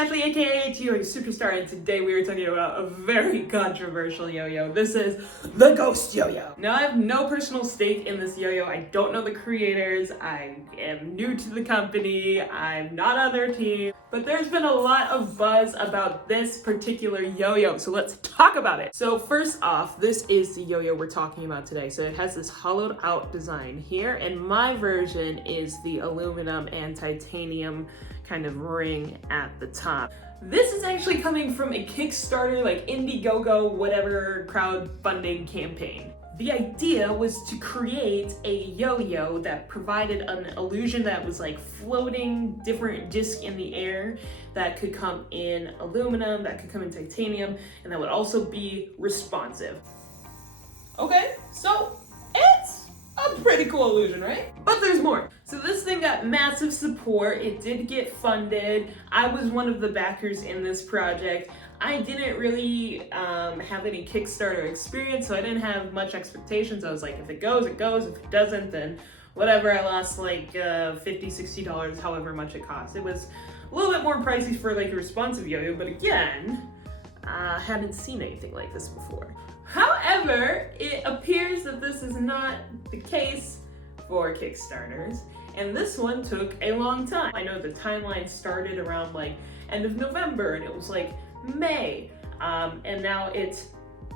Ashley, aka atyoyo Superstar, and today we are talking about a very controversial yo-yo. This is the Ghost Yo-Yo. Now, I have no personal stake in this yo-yo. I don't know the creators. I am new to the company. I'm not on their team. But there's been a lot of buzz about this particular yo-yo, so let's talk about it. So first off, this is the yo-yo we're talking about today. So it has this hollowed out design here, and my version is the aluminum and titanium kind of ring at the top. This is actually coming from a Kickstarter, like Indiegogo, whatever crowdfunding campaign. The idea was to create a yo-yo that provided an illusion that was like floating different disc in the air that could come in aluminum, that could come in titanium, and that would also be responsive. Okay, so it's a pretty cool illusion, right? But there's more. So this thing got massive support. It did get funded. I was one of the backers in this project. I didn't really have any Kickstarter experience, so I didn't have much expectations. I was like, if it goes, it goes. If it doesn't, then whatever. I lost like $50, $60, however much it cost. It was a little bit more pricey for like a responsive yo-yo, but again, hadn't seen anything like this before. However, it appears that this is not the case for Kickstarters, and this one took a long time. I know the timeline started around like end of November, and it was like May, and now it's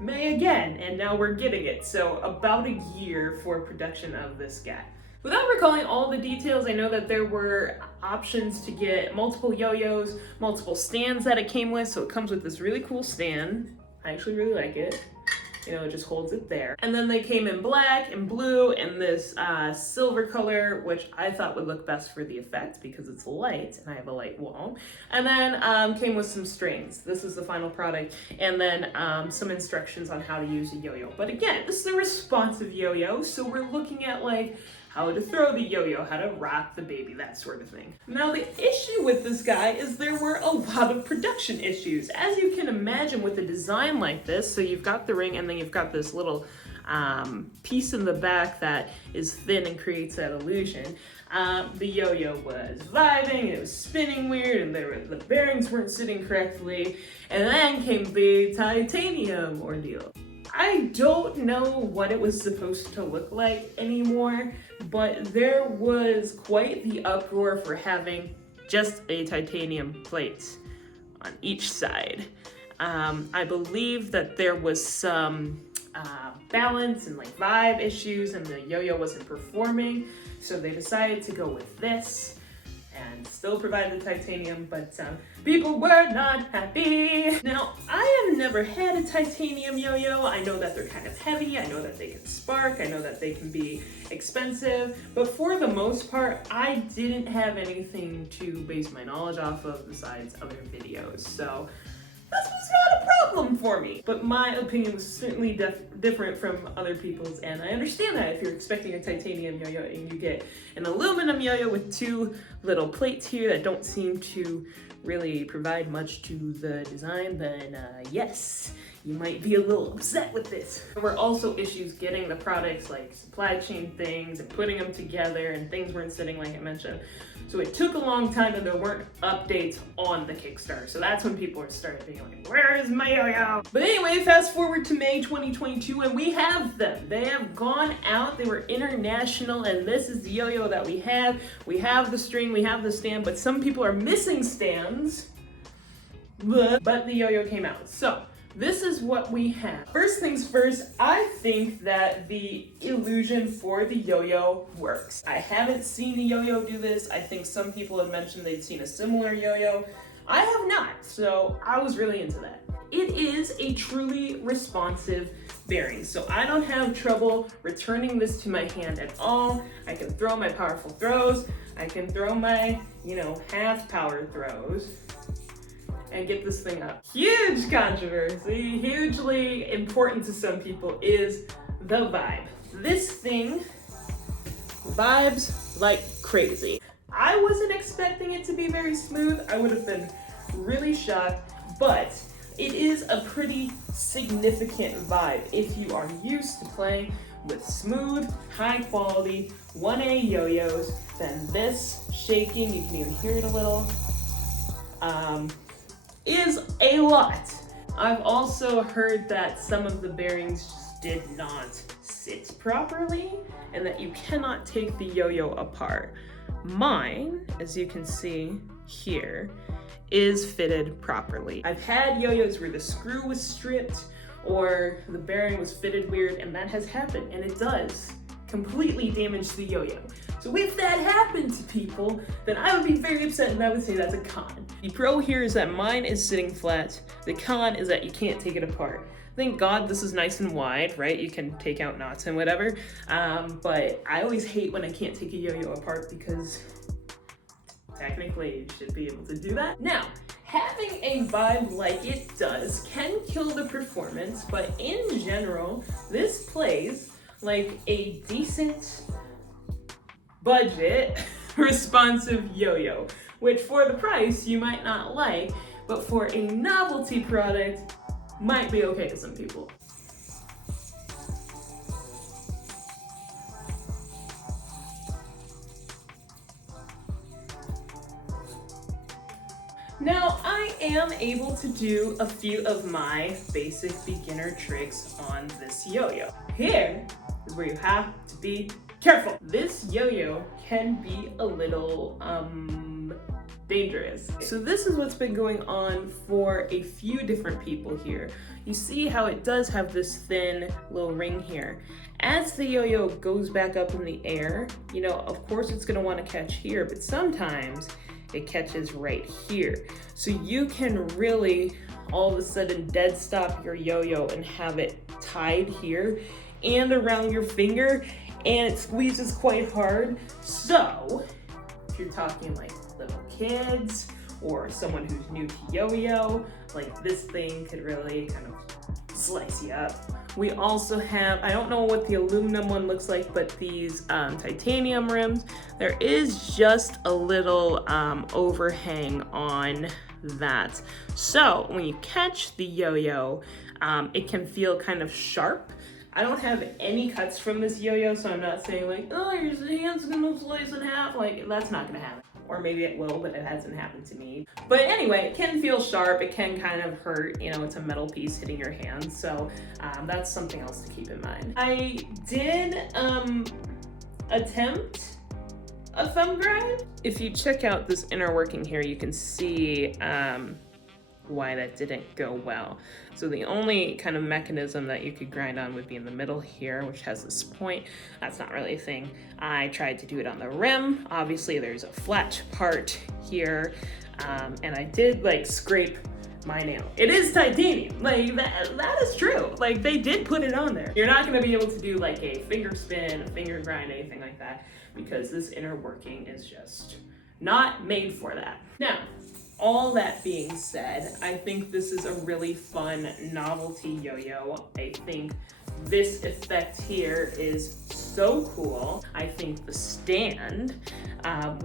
May again, and now we're getting it. So about a year for production of this guy. Without recalling all the details, I know that there were options to get multiple yo-yos, multiple stands that it came with. So it comes with this really cool stand. I actually really like it. You know, it just holds it there. And then they came in black and blue and this silver color, which I thought would look best for the effect because it's light and I have a light wall. And then came with some strings. This is the final product. And then some instructions on how to use a yo-yo. But again, this is a responsive yo-yo, so we're looking at like how to throw the yo-yo, how to rock the baby, that sort of thing. Now the issue with this guy is there were a lot of production issues. As you can imagine with a design like this, so you've got the ring and then you've got this little piece in the back that is thin and creates that illusion. The yo-yo was vibing, it was spinning weird, and the bearings weren't sitting correctly. And then came the titanium ordeal. I don't know what it was supposed to look like anymore, but there was quite the uproar for having just a titanium plate on each side. I believe that there was some balance and like vibe issues and the yo-yo wasn't performing, so they decided to go with this and still provide the titanium, but people were not happy. Now, I have never had a titanium yo-yo. I know that they're kind of heavy, I know that they can spark, I know that they can be expensive, but for the most part, I didn't have anything to base my knowledge off of besides other videos, so this was not a problem for me. But my opinion was certainly different from other people's, and I understand that if you're expecting a titanium yo-yo and you get an aluminum yo-yo with two little plates here that don't seem to really provide much to the design, then yes, you might be a little upset with this. There were also issues getting the products, like supply chain things and putting them together, and things weren't sitting like I mentioned. So it took a long time and there weren't updates on the Kickstarter. So that's when people started being like, where is my yo-yo? But anyway, fast forward to May 2022 and we have them. They have gone out, they were international, and this is the yo-yo that we have. We have the string, we have the stand, but some people are missing stands, but the yo-yo came out. So this is what we have. First things first, I think that the illusion for the yo-yo works. I haven't seen a yo-yo do this. I think some people have mentioned they'd seen a similar yo-yo. I have not, so I was really into that. It is a truly responsive bearing, so I don't have trouble returning this to my hand at all. I can throw my powerful throws. I can throw my, half power throws and get this thing up. Huge controversy, hugely important to some people, is the vibe. This thing vibes like crazy. I wasn't expecting it to be very smooth. I would have been really shocked, but it is a pretty significant vibe. If you are used to playing with smooth, high quality 1A yo-yos, then this shaking, you can even hear it a little, is a lot. I've also heard that some of the bearings just did not sit properly and that you cannot take the yo-yo apart. Mine, as you can see here, is fitted properly. I've had yo-yos where the screw was stripped or the bearing was fitted weird, and that has happened, and it does completely damage the yo-yo. So if that happened to people, then I would be very upset and I would say that's a con. The pro here is that mine is sitting flat. The con is that you can't take it apart. Thank God this is nice and wide, right? You can take out knots and whatever. But I always hate when I can't take a yo-yo apart because technically you should be able to do that. Now, having a vibe like it does can kill the performance, but in general, this plays like a decent budget responsive yo-yo, which for the price you might not like, but for a novelty product might be okay to some people. Now, I am able to do a few of my basic beginner tricks on this yo-yo. Here is where you have to be careful. This yo-yo can be a little dangerous. So this is what's been going on for a few different people here. You see how it does have this thin little ring here. As the yo-yo goes back up in the air, you know, of course it's gonna wanna catch here, but sometimes it catches right here. So you can really all of a sudden dead stop your yo-yo and have it tied here and around your finger, and it squeezes quite hard. So if you're talking like little kids or someone who's new to yo-yo, like this thing could really kind of slice you up. We also have, I don't know what the aluminum one looks like, but these titanium rims, there is just a little overhang on that. So when you catch the yo-yo, it can feel kind of sharp. I don't have any cuts from this yo-yo, so I'm not saying like, oh, your hand's gonna slice in half. Like, that's not gonna happen. Or maybe it will, but it hasn't happened to me. But anyway, it can feel sharp. It can kind of hurt. You know, it's a metal piece hitting your hand. So that's something else to keep in mind. I did attempt a thumb grind. If you check out this inner working here, you can see why that didn't go well. So the only kind of mechanism that you could grind on would be in the middle here, which has this point. That's not really a thing. I tried to do it on the rim. Obviously there's a flat part here, and I did like scrape my nail. It is titanium, like that is true. Like they did put it on there. You're not gonna be able to do like a finger spin, a finger grind, anything like that, because this inner working is just not made for that. Now, all that being said, I think this is a really fun novelty yo-yo. I think this effect here is so cool. I think the stand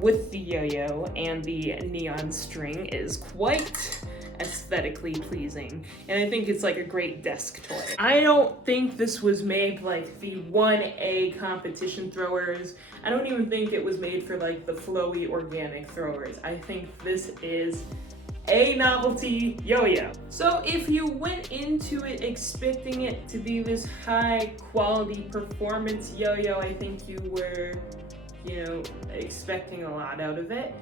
with the yo-yo and the neon string is quite aesthetically pleasing, and I think it's like a great desk toy. I don't think this was made like the 1A competition throwers. I don't even think it was made for like the flowy organic throwers. I think this is a novelty yo-yo. So if you went into it expecting it to be this high quality performance yo-yo, I think you were, you know, expecting a lot out of it.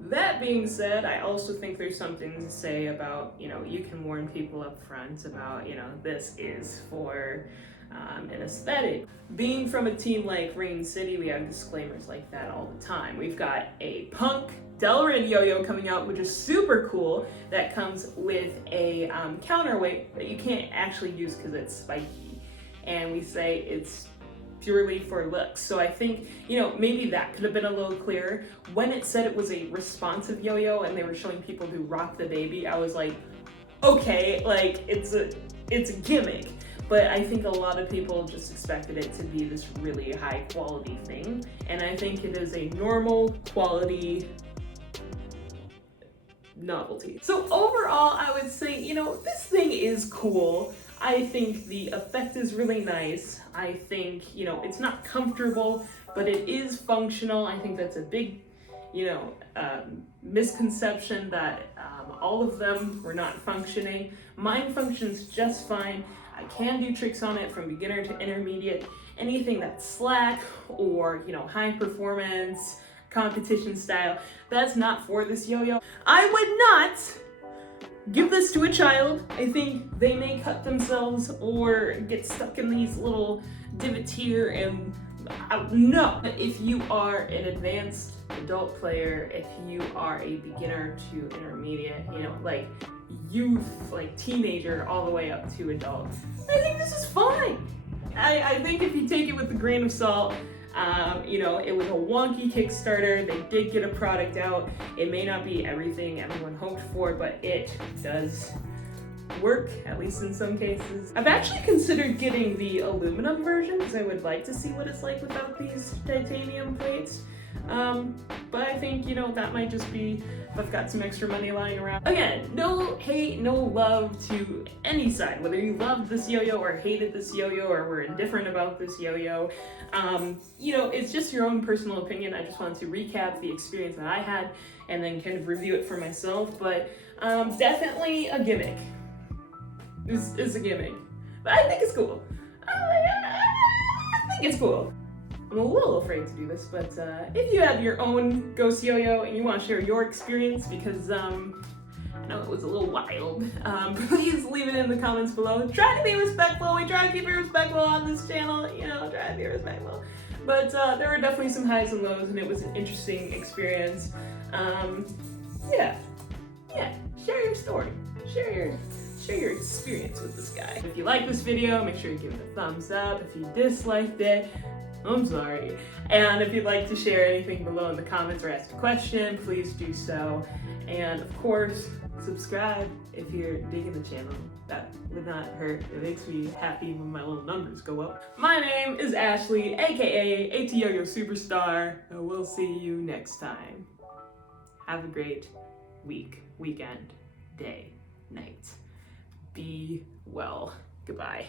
That being said, I also think there's something to say about, you know, you can warn people up front about, you know, this is for an aesthetic. Being from a team like Rain City, we have disclaimers like that all the time. We've got a punk Delrin yo-yo coming out, which is super cool, that comes with a counterweight that you can't actually use because it's spiky. And we say it's purely for looks. So I think, you know, maybe that could have been a little clearer. When it said it was a responsive yo-yo and they were showing people who rock the baby, I was like, okay, like it's a gimmick. But I think a lot of people just expected it to be this really high quality thing. And I think it is a normal quality novelty. So overall, I would say, you know, this thing is cool. I think the effect is really nice. I think, you know, it's not comfortable, but it is functional. I think that's a big, you know, misconception that All of them were not functioning. Mine functions just fine. I can do tricks on it from beginner to intermediate. Anything that's slack or, you know, high performance, competition style, that's not for this yo-yo. I would not give this to a child. I think they may cut themselves or get stuck in these little divots here and no. If you are an advanced adult player, if you are a beginner to intermediate, you know, like youth, like teenager, all the way up to adult, I think this is fine. I think if you take it with a grain of salt, you know, it was a wonky Kickstarter. They did get a product out. It may not be everything everyone hoped for, but it does work, at least in some cases. I've actually considered getting the aluminum version because I would like to see what it's like without these titanium plates. But I think, you know, that might just be if I've got some extra money lying around. Again, no hate, no love to any side, whether you loved this yo-yo or hated this yo-yo or were indifferent about this yo-yo. You know, it's just your own personal opinion. I just wanted to recap the experience that I had and then kind of review it for myself, but definitely a gimmick. It's a gimmick, but I think it's cool. I think it's cool. I'm a little afraid to do this, but if you have your own ghost yo-yo and you want to share your experience, because I know it was a little wild, please leave it in the comments below. Try to be respectful. We try to keep it respectful on this channel, you know, try to be respectful. But there were definitely some highs and lows, and it was an interesting experience. Yeah, share your story. Share your experience with this guy. If you like this video, make sure you give it a thumbs up. If you disliked it, I'm sorry. And if you'd like to share anything below in the comments or ask a question, please do so. And of course, subscribe if you're digging the channel. That would not hurt. It makes me happy when my little numbers go up. My name is Ashley, aka atyoyo Superstar, and we'll see you next time. Have a great week, weekend, day, night. Be well. Goodbye.